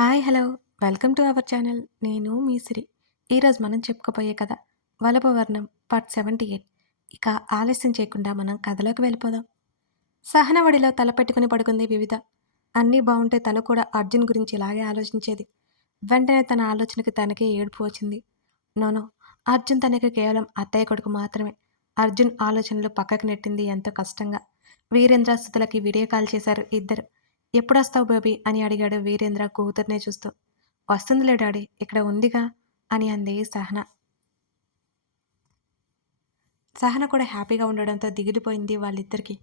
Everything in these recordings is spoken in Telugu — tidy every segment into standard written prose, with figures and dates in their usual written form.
Hi hello welcome to our channel. నేను మీ సిరి. ఈరోజు మనం చెప్పుకోబోయే కథ వలపవర్ణం పార్ట్ 78. ఇక ఆలస్యం చేయకుండా మనం కథలోకి వెళ్ళిపోదాం. సహన ఒడిలో తల పెట్టుకుని పడుకుంది వివిధ. అన్నీ బాగుంటే తను కూడా అర్జున్ గురించి ఇలాగే ఆలోచించేది. వెంటనే తన ఆలోచనకి తనకే ఏడుపు వచ్చింది. నోనో, అర్జున్ తనకి కేవలం అత్తయ్య కొడుకు మాత్రమే. అర్జున్ ఆలోచనలు పక్కకు నెట్టింది ఎంతో కష్టంగా. వీరేంద్ర స్థుతులకి వీడియో కాల్ చేశారు ఇద్దరు. ఎప్పుడొస్తావు బేబీ అని అడిగాడు వీరేంద్ర కూతుర్నే చూస్తూ. వస్తుందిలే డాడీ, ఇక్కడ ఉందిగా అని అంది సహన. సహన కూడా హ్యాపీగా ఉండడంతో దిగిలిపోయింది వాళ్ళిద్దరికి.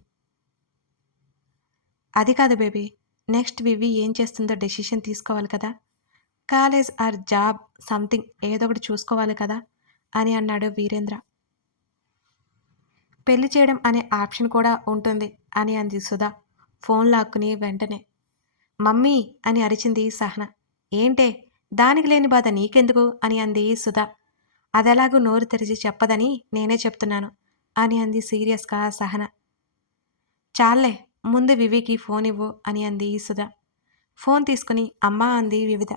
అది కాదు బేబీ, నెక్స్ట్ వివి ఏం చేస్తుందో డెసిషన్ తీసుకోవాలి కదా. కాలేజ్ ఆర్ జాబ్ సంథింగ్ ఏదో ఒకటి చూసుకోవాలి కదా అని అన్నాడు వీరేంద్ర. పెళ్లి చేయడం అనే ఆప్షన్ కూడా ఉంటుంది అని అంది సుధా ఫోన్ లాక్కుని వెంటనే. మమ్మీ అని అరిచింది సహన. ఏంటే, దానికి లేని బాధ నీకెందుకు అని అంది సుధా. అదెలాగూ నోరు తెరిచి చెప్పదని నేనే చెప్తున్నాను అని అంది సీరియస్గా సహన. చాలే, ముందు వివికి ఫోన్ ఇవ్వు అని అంది సుధా. ఫోన్ తీసుకుని అమ్మా అంది వివిధ.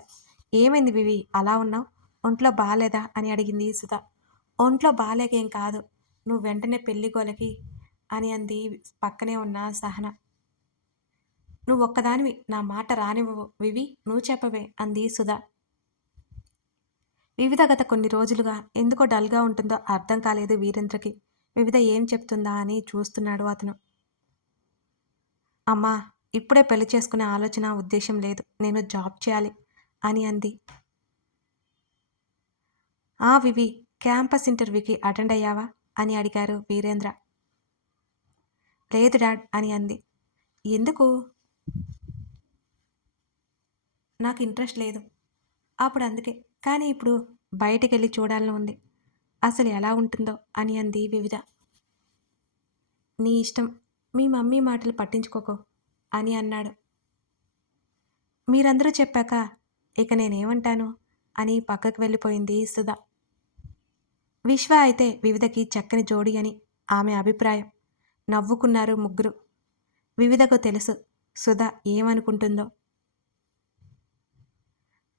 ఏమైంది వివి, అలా ఉన్నావు? ఒంట్లో బాగాలేదా అని అడిగింది సుధా. ఒంట్లో బాగాలేకేం కాదు, నువ్వు వెంటనే పెళ్లి గోలకి అని అంది పక్కనే ఉన్న సహన. నువ్వు ఒక్కదానివి నా మాట రానివ్వవు వివి, నువ్వు చెప్పవే అంది సుధా. వివిధ గత కొన్ని రోజులుగా ఎందుకో డల్గా ఉంటుందో అర్థం కాలేదు వీరేంద్రకి. వివిధ ఏం చెప్తుందా అని చూస్తున్నాడు అతను. అమ్మా, ఇప్పుడే పెళ్లి చేసుకునే ఆలోచన ఉద్దేశం లేదు, నేను జాబ్ చేయాలి అని అంది. ఆ వివి, క్యాంపస్ ఇంటర్వ్యూకి అటెండ్ అయ్యావా అని అడిగారు వీరేంద్ర. లేదు డాడ్ అని అంది. ఎందుకు? నాకు ఇంట్రెస్ట్ లేదు అప్పుడు, అందుకే. కానీ ఇప్పుడు బయటికెళ్ళి చూడాలని ఉంది, అసలు ఎలా ఉంటుందో అని అంది వివిధ. నీ ఇష్టం, మీ మమ్మీ మాటలు పట్టించుకోకు అని అన్నాడు. మీరందరూ చెప్పాక ఇక నేనేమంటాను అని పక్కకు వెళ్ళిపోయింది సుధా. విశ్వ అయితే వివిధకి చక్కని జోడి అని ఆమె అభిప్రాయం. నవ్వుకున్నారు ముగ్గురు. వివిధకు తెలుసు సుధా ఏమనుకుంటుందో.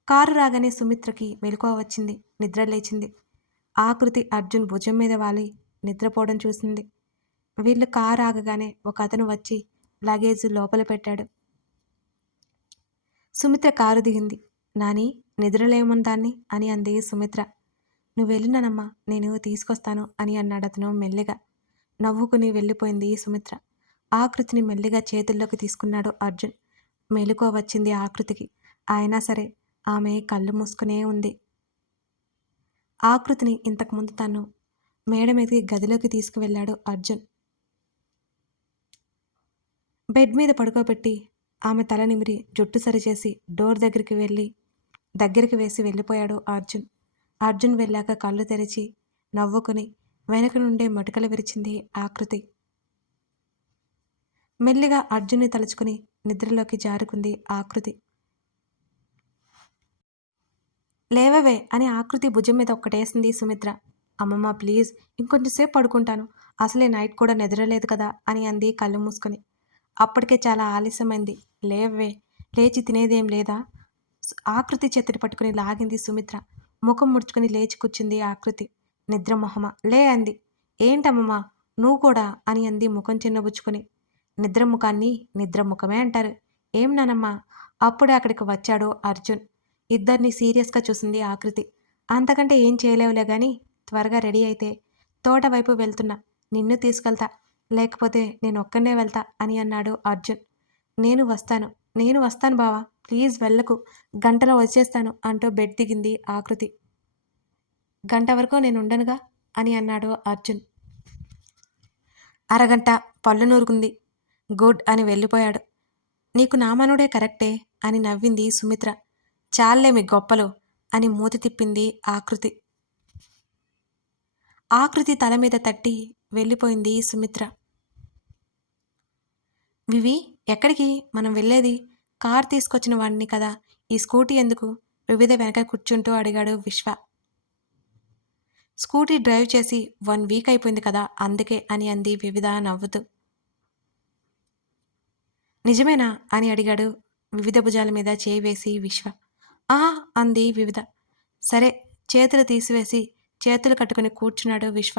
కారు రాగానే సుమిత్రకి మెలకువ వచ్చింది. నిద్ర లేచింది. ఆకృతి అర్జున్ భుజం మీద వాలి నిద్రపోవడం చూసింది. వీళ్ళు కారు ఆగగానే ఒక అతను వచ్చి లగేజ్ లోపల పెట్టాడు. సుమిత్ర కారు దిగింది. నాని, నిద్రలేమందాన్ని అని అంది సుమిత్ర. నువ్వు వెళ్ళినానమ్మా, నేను తీసుకొస్తాను అని అన్నాడు అతను మెల్లిగా. నవ్వుకుని వెళ్ళిపోయింది సుమిత్ర. ఆకృతిని మెల్లిగా చేతుల్లోకి తీసుకున్నాడు అర్జున్. మెలకువ వచ్చింది ఆకృతికి. అయినా సరే ఆమె కళ్ళు మూసుకునే ఉంది. ఆకృతిని ఇంతకుముందు తను మేడ మీదకి గదిలోకి తీసుకువెళ్ళాడు అర్జున్. బెడ్ మీద పడుకోబెట్టి ఆమె తల నిమిరి జుట్టు సరిచేసి డోర్ దగ్గరికి వేసి వెళ్ళిపోయాడు అర్జున్. అర్జున్ వెళ్ళాక కళ్ళు తెరిచి నవ్వుకుని వెనక నుండే మటుకలు విరిచింది ఆకృతి. మెల్లిగా అర్జున్ని తలుచుకుని నిద్రలోకి జారుకుంది ఆకృతి. లేవవే అని ఆకృతి భుజం మీద ఒక్కటేసింది సుమిత్ర. అమ్మమ్మ ప్లీజ్, ఇంకొంచెంసేపు పడుకుంటాను, అసలే నైట్ కూడా నిద్రలేదు కదా అని అంది కళ్ళు మూసుకొని. అప్పటికే చాలా ఆలస్యమైంది, లేవవే, లేచి తినేదేం లేదా? ఆకృతి చేతిని పట్టుకుని లాగింది సుమిత్ర. ముఖం ముడుచుకుని లేచి కూర్చుంది ఆకృతి. నిద్ర మొహమా, లే అంది. ఏంటమ్మమ్మా నువ్వు కూడా అని అంది ముఖం చిన్నబుచ్చుకుని. నిద్రముఖాన్ని నిద్రముఖమే అంటారు. ఏం నానమ్మా? అప్పుడే అక్కడికి వచ్చాడు అర్జున్. ఇద్దరిని సీరియస్గా చూసింది ఆకృతి. అంతకంటే ఏం చేయలేవులే గాని త్వరగా రెడీ అయితే తోట వైపు వెళ్తున్నా, నిన్ను తీసుకెళ్తా, లేకపోతే నేను ఒక్కనే వెళ్తా అని అన్నాడు అర్జున్. నేను వస్తాను బావా, ప్లీజ్ వెళ్ళకు, గంటలో వచ్చేస్తాను అంటూ బెడ్ దిగింది ఆకృతి. గంట వరకు నేను ఉండనుగా అని అన్నాడు అర్జున్. అరగంట పళ్ళు నూరుకుంది. గుడ్ అని వెళ్ళిపోయాడు. నీకు నామనుడే కరెక్టే అని నవ్వింది సుమిత్ర. చాలే మీ గొప్పలు అని మూతి తిప్పింది ఆకృతి. ఆకృతి తల మీద తట్టి వెళ్ళిపోయింది సుమిత్ర. వివి, ఎక్కడికి మనం వెళ్ళేది? కార్ తీసుకొచ్చిన వాడిని కదా, ఈ స్కూటీ ఎందుకు? వివిధ వెనక కూర్చుంటూ అడిగాడు విశ్వ. స్కూటీ డ్రైవ్ చేసి 1 వీక్ అయిపోయింది కదా, అందుకే అని అంది వివిధ నవ్వుతూ. నిజమేనా అని అడిగాడు వివిధ భుజాల మీద చేయి వేసి విశ్వ. ఆ! అంది వివిధ. సరే చేతులు తీసివేసి చేతులు కట్టుకుని కూర్చున్నాడు విశ్వ.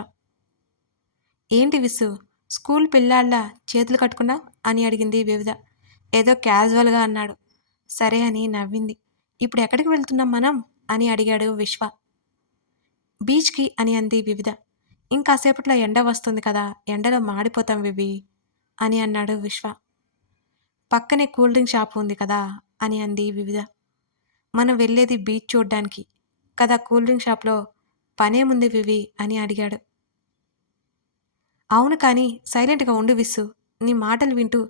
ఏంటి విస్సు స్కూల్ పిల్లాడిలా చేతులు కట్టుకున్నావ్ అని అడిగింది వివిధ. ఏదో క్యాజువల్‌గా అన్నాడు. సరే అని నవ్వింది. ఇప్పుడు ఎక్కడికి వెళ్తున్నాం మనం? అని అడిగాడు విశ్వ. బీచ్‌కి అని అంది వివిధ. ఇంకాసేపట్లో ఎండ వస్తుంది కదా! ఎండలో మాడిపోతాం వివి అని అన్నాడు విశ్వ. పక్కనే కూల్ డ్రింక్ షాప్ ఉంది కదా! అని అంది వివిధ. మనం వెళ్ళేది బీచ్ చూడ్డానికి కదా కూల్ డ్రింక్ షాప్‌లో పనేముంది వివి అని అడిగాడు. అవును కానీ సైలెంట్‌గా ఉండు విస్సు. నీ మాటలు వింటూ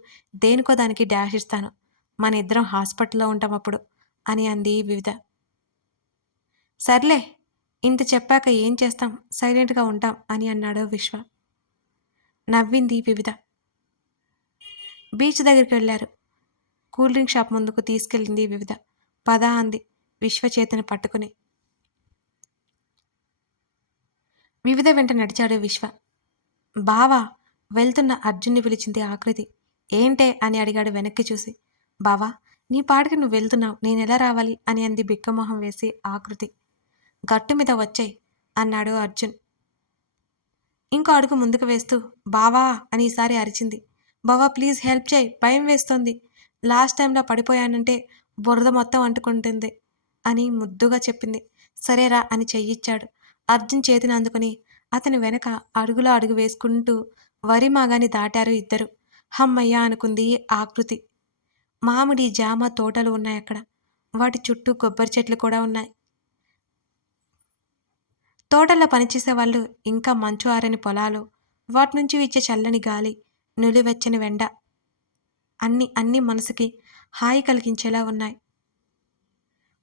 దేనికో దానికి డాష్ ఇస్తాను. మనిద్దరం హాస్పిటల్‌లో ఉంటామప్పుడు అని అంది వివిధ. సర్లే ఇంత చెప్పాక ఏం చేస్తాం సైలెంట్‌గా ఉంటాం అని అన్నాడు విశ్వ. నవ్వింది వివిధ. బీచ్ దగ్గరికి వెళ్లారు. కూల్ డ్రింక్ షాప్ ముందుకు తీసుకెళ్ళింది వివిధ. పద అంది విశ్వ చేతిని పట్టుకుని. వివిధ వెంట నడిచాడు విశ్వ. బావా! వెళ్తున్న అర్జున్ని పిలిచింది ఆకృతి. ఏంటే అని అడిగాడు వెనక్కి చూసి. బావా! నీ పాటికి నువ్వు వెళ్తున్నావు నేనెలా రావాలి అని అంది బిక్కమొహం వేసి ఆకృతి. గట్టు మీద వచ్చేయ్ అన్నాడు అర్జున్. ఇంకో అడుగు ముందుకు వేస్తూ బావా అని ఈసారి అరిచింది. బావా ప్లీజ్ హెల్ప్ చేయి భయం వేస్తోంది. లాస్ట్ టైంలో పడిపోయానంటే బురద మొత్తం అంటుకుంటుంది అని ముద్దుగా చెప్పింది. సరేరా అని చెయ్యిచ్చాడు. అర్జున్ చేతిని అందుకుని అతని వెనక అడుగులో అడుగు వేసుకుంటూ వరి మాగాని దాటారు ఇద్దరు. హమ్మయ్య అనుకుంది ఆకృతి. మామిడి జామ తోటలు ఉన్నాయక్కడ. వాటి చుట్టూ కొబ్బరి చెట్లు కూడా ఉన్నాయి. తోటల్లో పనిచేసేవాళ్ళు, ఇంకా మంచు ఆరని పొలాలు, వాటి నుంచి వీచే చల్లని గాలి, నులివెచ్చని వెండ అన్నీ మనసుకి హాయి కలిగించేలా ఉన్నాయి.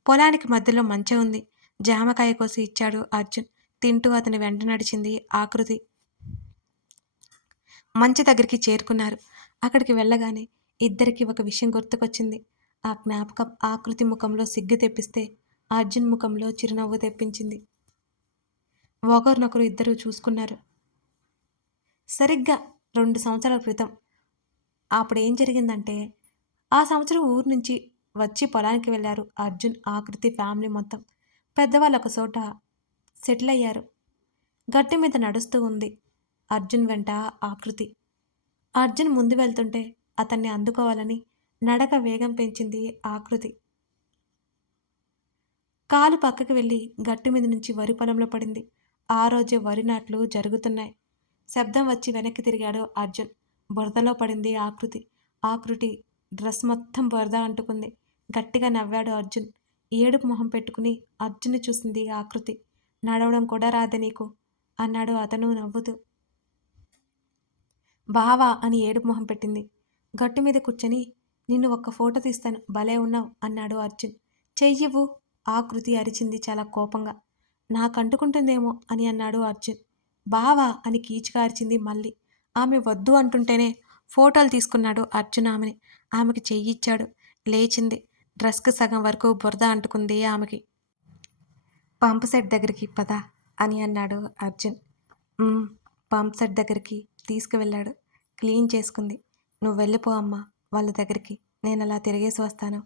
పొలానికి మధ్యలో మంచె ఉంది. జామకాయ కోసి ఇచ్చాడు అర్జున్. తింటూ అతని వెంట నడిచింది ఆకృతి. మంచె దగ్గరికి చేరుకున్నారు. అక్కడికి వెళ్ళగానే ఇద్దరికీ ఒక విషయం గుర్తుకొచ్చింది. ఆ జ్ఞాపకం ఆకృతి ముఖంలో సిగ్గు తెప్పిస్తే అర్జున్ ముఖంలో చిరునవ్వు తెప్పించింది. ఒకరినొకరు ఇద్దరూ చూసుకున్నారు. సరిగ్గా 2 సంవత్సరాల క్రితం. అప్పుడేం జరిగిందంటే, ఆ సంవత్సరం ఊరు నుంచి వచ్చి పొలానికి వెళ్లారు అర్జున్, ఆకృతి ఫ్యామిలీ మొత్తం. పెద్దవాళ్ళు ఒక చోట సెటిల్ అయ్యారు. గట్టు మీద నడుస్తూ ఉంది అర్జున్ వెంట ఆకృతి. అర్జున్ ముందు వెళ్తుంటే అతన్ని అందుకోవాలని నడక వేగం పెంచింది ఆకృతి. కాలు పక్కకి వెళ్ళి గట్టు మీద నుంచి వరి పొలంలో పడింది. ఆ రోజే వరి నాట్లు జరుగుతున్నాయి. శబ్దం వచ్చి వెనక్కి తిరిగాడు అర్జున్. బురదలో పడింది ఆకృతి. ఆకృతి డ్రెస్ మొత్తం బురద అంటుకుంది. గట్టిగా నవ్వాడు అర్జున్. ఏడుపు మొహం పెట్టుకుని అర్జున్ని చూసింది ఆకృతి. నడవడం కూడా రాదే నీకు అన్నాడు అతను నవ్వుతూ. బావా అని ఏడుపు మొహం పెట్టింది. గట్టు మీద కూర్చొని నిన్ను ఒక్క ఫోటో తీస్తాను భలే ఉన్నావు అన్నాడు అర్జున్. చెయ్యివ్వు ఆకృతి అరిచింది చాలా కోపంగా. నాకంటుకుంటుందేమో అని అన్నాడు అర్జున్. బావా అని కీచుగా అరిచింది మళ్ళీ. ఆమె వద్దు అంటుంటేనే ఫోటోలు తీసుకున్నాడు అర్జున్ ఆమెని. ఆమెకి చెయ్యిచ్చాడు. లేచింది. డ్రెస్కి సగం వరకు బురద అంటుకుంది ఆమెకి. పంప్ సెట్ దగ్గరికి పద అని అన్నాడు అర్జున్. "ఉమ్." పంప్ సెట్ దగ్గరికి తీసుకువెళ్ళాడు. క్లీన్ చేసుకుంది. నువ్వు వెళ్ళిపో అమ్మా వాళ్ళ దగ్గరికి. నేనలా తిరిగేసి వస్తాను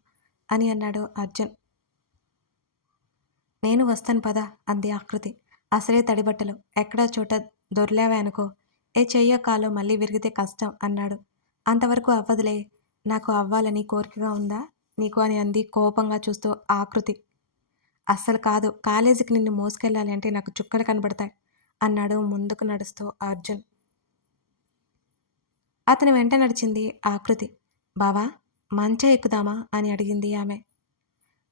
అని అన్నాడు అర్జున్. నేను వస్తాను పద అంది ఆకృతి. అసలే తడిబట్టలు ఎక్కడో చోట దొర్లావే అనుకో ఏ చెయ్యో కాలో మళ్ళీ విరిగితే కష్టం అన్నాడు. అంతవరకు అవ్వదులే. నాకు అవ్వాలని కోరికగా ఉందా నీకు అని అంది కోపంగా చూస్తూ ఆకృతి. అస్సలు కాదు. కాలేజీకి నిన్ను మోసుకెళ్ళాలి అంటే నాకు చుక్కలు కనబడతాయి అన్నాడు ముందుకు నడుస్తూ అర్జున్. అతని వెంట నడిచింది ఆకృతి. బావా మంచం ఎక్కుదామా అని అడిగింది ఆమె.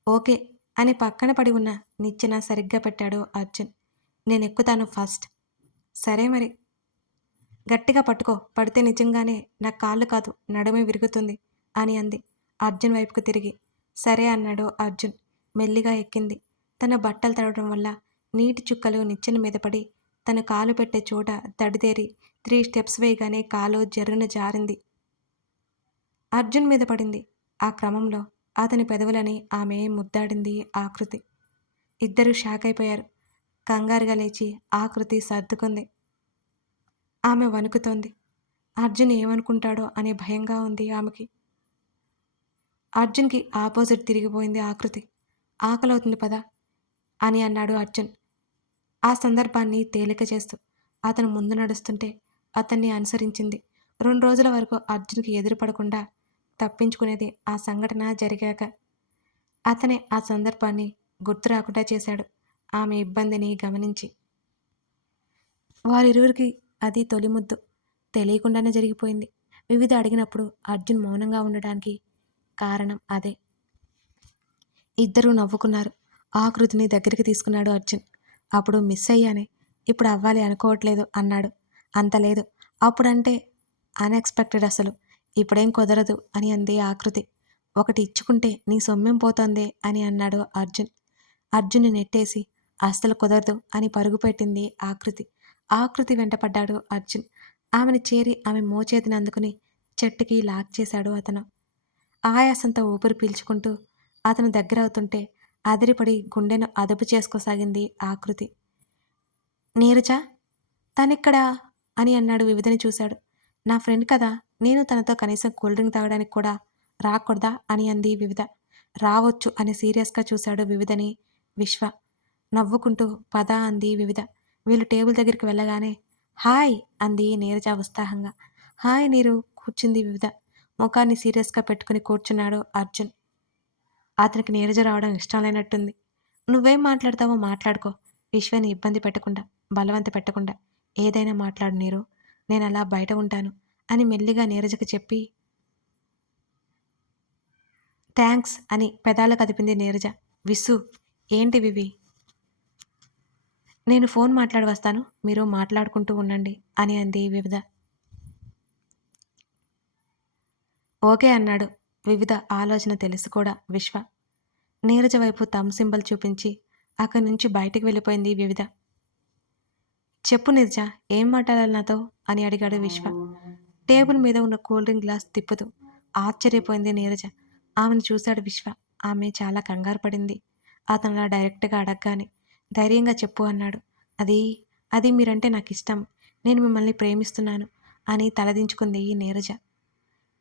ఓకే అని పక్కన పడి ఉన్న నిచ్చెన సరిగ్గా పెట్టాడు అర్జున్. నేనెక్కుతాను ఫస్ట్. సరే మరి. గట్టిగా పట్టుకో పడితే నిజంగానే నా కాళ్ళు కాదు నడుమే విరుగుతుంది అని అంది అర్జున్ వైపుకు తిరిగి. సరే అన్నాడు అర్జున్. మెల్లిగా ఎక్కింది. తన బట్టలు తడవడం వల్ల నీటి చుక్కలు నిచ్చెన మీద పడి తన కాలు పెట్టే చోట తడిదేరి 3 స్టెప్స్ వేయగానే కాలు జర్రున జారింది. అర్జున్ మీద పడింది. ఆ క్రమంలో అతని పెదవులని ఆమె ముద్దాడింది ఆకృతి. ఇద్దరూ షాక్ అయిపోయారు. కంగారుగా లేచి ఆకృతి సర్దుకుంది. ఆమె వణుకుతోంది. అర్జున్ ఏమనుకుంటాడో అనే భయంగా ఉంది ఆమెకి. అర్జున్కి ఆపోజిట్ తిరిగిపోయింది ఆకృతి. ఆకలవుతుంది పద అని అన్నాడు అర్జున్. ఆ సందర్భాన్ని తేలిక చేస్తూ అతను ముందు నడుస్తుంటే అతన్ని అనుసరించింది. 2 రోజుల వరకు అర్జున్‌కి ఎదురుపడకుండా తప్పించుకునేది. ఆ సంఘటన జరిగాక అతనే ఆ సందర్భాన్ని గుర్తు రాకుండా చేశాడు. ఆమె ఇబ్బందిని గమనించి. వారిరువురికి అది తొలి ముద్దు. తెలియకుండానే జరిగిపోయింది. వివిధ అడిగినప్పుడు అర్జున్ మౌనంగా ఉండడానికి కారణం అదే. ఇద్దరూ నవ్వుకున్నారు. ఆకృతిని దగ్గరికి తీసుకున్నాడు అర్జున్. అప్పుడు మిస్ అయ్యానే. ఇప్పుడు అవ్వాలి అనుకోవట్లేదు అన్నాడు. అంత లేదు. అప్పుడంటే అన్ఎక్స్‌పెక్టెడ్ అసలు. ఇప్పుడేం కుదరదు అని అంది ఆకృతి. ఒకటి ఇచ్చుకుంటే నీ సొమ్మేం పోతోందే అని అన్నాడు అర్జున్. అర్జున్ని నెట్టేసి అస్సలు కుదరదు అని పరుగుపెట్టింది ఆకృతి. ఆకృతి వెంటపడ్డాడు అర్జున్. ఆమెను చేరి ఆమె మోచేతిని అందుకుని చెట్టుకి లాక్ చేశాడు అతను. ఆయాసంతో ఊపిరి పీల్చుకుంటూ అతను దగ్గరవుతుంటే అదిరిపడి గుండెను అదుపు చేసుకోసాగింది ఆకృతి. నీరజ తనిక్కడా అని అన్నాడు వివిధని చూశాడు. నా ఫ్రెండ్ కదా, నేను తనతో కనీసం కూల్ డ్రింక్ తాగడానికి కూడా రాకూడదా అని అంది వివిధ. రావచ్చు అని సీరియస్గా చూశాడు వివిధని విశ్వ. నవ్వుకుంటూ పద అంది వివిధ. వీళ్ళు టేబుల్ దగ్గరికి వెళ్ళగానే హాయ్ అంది నీరజ ఉత్సాహంగా. హాయ్ నీరు కూర్చుంది వివిధ. ముఖాన్ని సీరియస్గా పెట్టుకుని కూర్చున్నాడు అర్జున్. అతనికి నీరజ రావడం ఇష్టం లేనట్టుంది. నువ్వేం మాట్లాడతావో మాట్లాడుకో. విశ్వని ఇబ్బంది పెట్టకుండా, బలవంత పెట్టకుండా ఏదైనా మాట్లాడు నీరు. నేను అలా బయట ఉంటాను అని మెల్లిగా నీరజకి చెప్పి థ్యాంక్స్ అని పెదాలు కదిపింది నీరజ. విసు ఏంటి వివి? నేను ఫోన్ మాట్లాడి వస్తాను, మీరు మాట్లాడుకుంటూ ఉండండి అని అంది వివిధ. ఓకే అన్నాడు. వివిధ ఆలోచన తెలుసు కూడా విశ్వ. నీరజ వైపు థంబ్ సింబల్ చూపించి అక్కడి నుంచి బయటికి వెళ్ళిపోయింది వివిధ. చెప్పు నీరజ, ఏం మాట్లాడాలి నాతో అని అడిగాడు విశ్వ. టేబుల్ మీద ఉన్న కూల్ డ్రింక్ గ్లాస్ తిప్పుతూ ఆశ్చర్యపోయింది నీరజ. ఆమెను చూశాడు విశ్వ. ఆమె చాలా కంగారు పడింది. అతను అలా డైరెక్ట్గా అడగగానే ధైర్యంగా చెప్పు అన్నాడు. అది అది మీరంటే నాకు ఇష్టం, నేను మిమ్మల్ని ప్రేమిస్తున్నాను అని తలదించుకుంది ఈ నీరజ.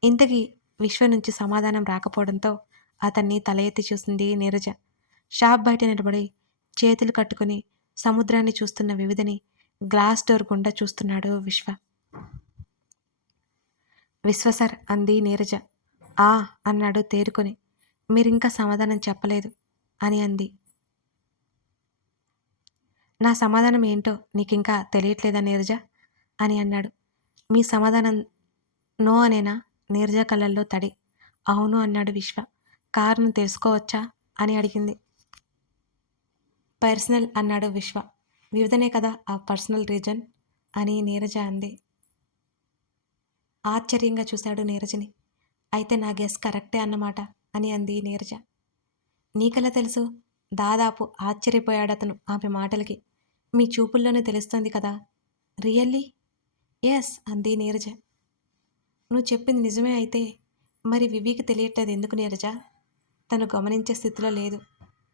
ఇంతకీ విశ్వ నుంచి సమాధానం రాకపోవడంతో అతన్ని తల ఎత్తి చూసింది నీరజ. షాప్ బయట నిలబడి చేతులు కట్టుకుని సముద్రాన్ని చూస్తున్న వివిధని గ్లాస్ డోర్ గుండా చూస్తున్నాడు విశ్వ. విశ్వ సార్ అంది నీరజ. ఆ అన్నాడు తేరుకొని. మీరింకా సమాధానం చెప్పలేదు అని అంది. నా సమాధానం ఏంటో నీకింకా తెలియట్లేదా నీరజ అని అన్నాడు. మీ సమాధానం నో అనేనా? నీరజ కళ్ళల్లో తడి. అవును అన్నాడు విశ్వ. కారణం తెలుసుకోవచ్చా అని అడిగింది. పర్సనల్ అన్నాడు విశ్వ. వివిధనే కదా ఆ పర్సనల్ రీజన్ అని నీరజ అంది. ఆశ్చర్యంగా చూశాడు నీరజని. అయితే నా గెస్ కరెక్టే అన్నమాట అని అంది నీరజ. నీకెలా తెలుసు? దాదాపు ఆశ్చర్యపోయాడతను ఆమె మాటలకి. మీ చూపుల్లోనే తెలుస్తోంది కదా. రియల్లీ? ఎస్ అంది నీరజ. నువ్వు చెప్పింది నిజమే అయితే మరి వివికి తెలియట్లేదు ఎందుకు నీరజ? తను గమనించే స్థితిలో లేదు.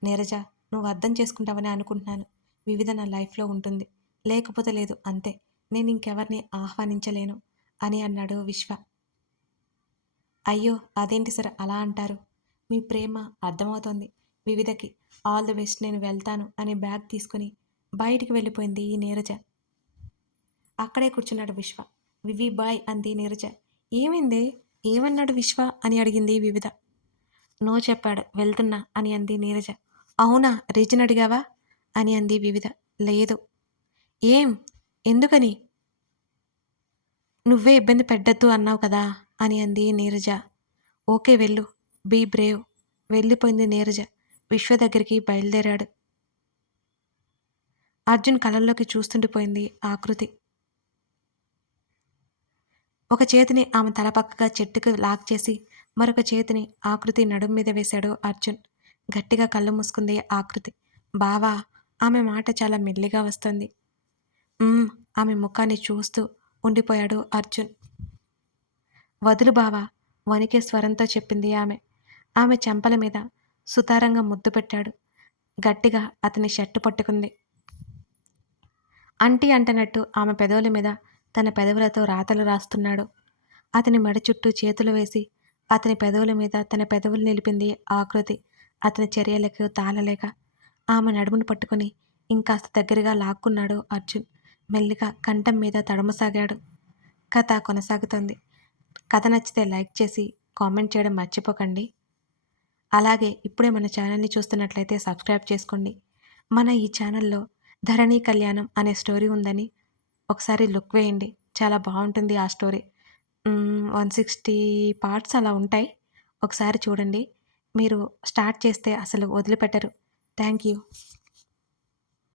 నీరజ, నువ్వు అర్థం చేసుకుంటావని అనుకుంటున్నాను. వివిధ నా లైఫ్లో ఉంటుంది, లేకపోతే లేదు అంతే. నేను ఇంకెవరిని ఆహ్వానించలేను అని అన్నాడు విశ్వ. అయ్యో అదేంటి సార్ అలా అంటారు? మీ ప్రేమ అర్థమవుతోంది వివిధకి. ఆల్ ది బెస్ట్, నేను వెళ్తాను అని బ్యాగ్ తీసుకుని బయటికి వెళ్ళిపోయింది ఈ నీరజ. అక్కడే కూర్చున్నాడు విశ్వ. వివి బాయ్ అంది నీరజ. ఏమైంది? ఏమన్నాడు విశ్వ అని అడిగింది వివిధ. నో చెప్పాడు, వెళ్తున్నా అని అంది నీరజ. అవునా, రీజన్ అడిగావా అని అంది వివిధ. లేదు. ఏం? ఎందుకని? నువ్వే ఇబ్బంది పెట్టద్దు అన్నావు కదా అని అంది నీరజ. ఓకే వెళ్ళు, బీ బ్రేవ్. వెళ్ళిపోయింది నీరజ. విశ్వ దగ్గరికి బయలుదేరాడు. అర్జున్ కళ్ళల్లోకి చూస్తుండిపోయింది ఆకృతి. ఒక చేతిని ఆమె తల పక్కగా చెట్టుకు లాక్ చేసి మరొక చేతిని ఆకృతి నడుం మీద వేశాడు అర్జున్. గట్టిగా కళ్ళు మూసుకుంది ఆకృతి. బావా ఆమె మాట చాలా మెల్లిగా వస్తుంది. ఆమె ముఖాన్ని చూస్తూ ఉండిపోయాడు అర్జున్. వదులు బావా వణికే స్వరంతో చెప్పింది ఆమె. ఆమె చెంపల మీద సుతారంగా ముద్దు పెట్టాడు. గట్టిగా అతని షర్టు పట్టుకుంది. అంటీ అంటనట్టు ఆమె పెదవుల మీద తన పెదవులతో రాతలు రాస్తున్నాడు. అతని మెడ చుట్టూ చేతులు వేసి అతని పెదవుల మీద తన పెదవులు నిలిపింది ఆకృతి. అతని చర్యలకు తాళలేక ఆమె నడుమును పట్టుకొని ఇంకాస్త దగ్గరగా లాక్కున్నాడు అర్జున్. మెల్లిగా కంఠం మీద తడమసాగాడు. కథ కొనసాగుతుంది. కథ నచ్చితే లైక్ చేసి కామెంట్ చేయడం మర్చిపోకండి. అలాగే ఇప్పుడే మన ఛానల్ని చూస్తున్నట్లయితే సబ్స్క్రైబ్ చేసుకోండి. మన ఈ ఛానల్లో ధరణి కళ్యాణం అనే స్టోరీ ఉందని ఒకసారి లుక్ వేయండి. చాలా బాగుంటుంది ఆ స్టోరీ. 160 పార్ట్స్ అలా ఉంటాయి. ఒకసారి చూడండి. మీరు స్టార్ట్ చేస్తే అసలు వదిలిపెట్టరు. Thank you.